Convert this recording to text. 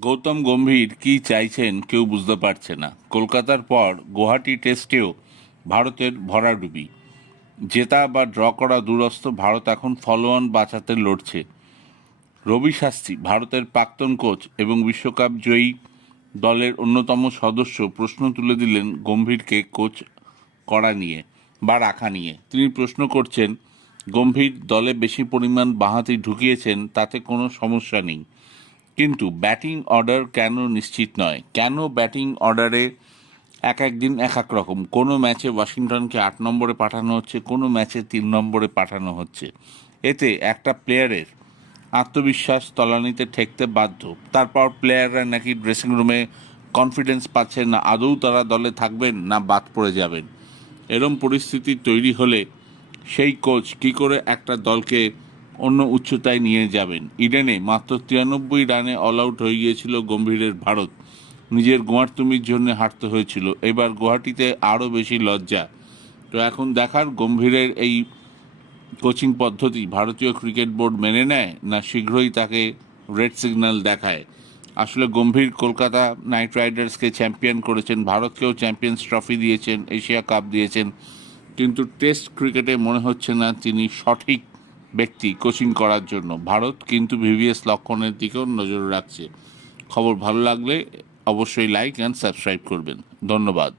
গৌতম গম্ভীর কি চাইছেন কেউ বুঝতে পারছে না। কলকাতার পর গুয়াহাটি টেস্টেও ভারতের ভরাডুবি। জেতা বা ড্র করা দূরস্থ ভারত এখন ফলোঅন বাঁচাতে লড়ছে। রবি শাস্ত্রী, ভারতের প্রাক্তন কোচ এবং বিশ্বকাপ জয়ী দলের অন্যতম সদস্য, প্রশ্ন তুলে দিলেন গম্ভীরকে কোচ করা নিয়ে বা রাখা নিয়ে। তিনি প্রশ্ন করছেন, গম্ভীর দলে বেশি পরিমাণ বাঁহাতি ঢুকিয়েছেন, তাতে কোনো সমস্যা নেই। কিন্তু ব্যাটিং অর্ডার কেন নিশ্চিত নয়? কেন ব্যাটিং অর্ডারে এক এক দিন এক এক রকম? কোনো ম্যাচে ওয়াশিংটনকে আট নম্বরে পাঠানো হচ্ছে, কোনো ম্যাচে তিন নম্বরে পাঠানো হচ্ছে। এতে একটা প্লেয়ারের আত্মবিশ্বাস তলানিতে ঠেকতে বাধ্য। তারপর প্লেয়াররা নাকি ড্রেসিং রুমে কনফিডেন্স পাচ্ছেন না, আদৌ তারা দলে থাকবেন না বাদ পড়ে যাবেন। এরম পরিস্থিতি তৈরি হলে সেই কোচ কী করে একটা দলকে অন্য উচ্চতায় নিয়ে যাবেন। ইডেনে মাত্র তিরানব্বই রানে অল আউট হয়ে গিয়েছিল গম্ভীরের ভারত। নিজের গোয়ারতুমির জন্য হাঁটতে হয়েছিল। এবার গুয়াহাটিতে আরও বেশি লজ্জা। তো এখন দেখার গম্ভীরের এই কোচিং পদ্ধতি ভারতীয় ক্রিকেট বোর্ড মেনে নেয় না শীঘ্রই তাকে রেড সিগন্যাল দেখায়? আসলে গম্ভীর কলকাতা নাইট রাইডার্সকে চ্যাম্পিয়ন করেছেন, ভারতকেও চ্যাম্পিয়ন্স ট্রফি দিয়েছেন, এশিয়া কাপ দিয়েছেন। কিন্তু টেস্ট ক্রিকেটে মনে হচ্ছে না তিনি সঠিক ব্যক্তি কোচিং করার জন্য। ভারত কিন্তু ভিভিএস লক্ষণের দিকেও নজর রাখছে। খবর ভালো লাগলে অবশ্যই লাইক অ্যান্ড সাবস্ক্রাইব করবেন। ধন্যবাদ।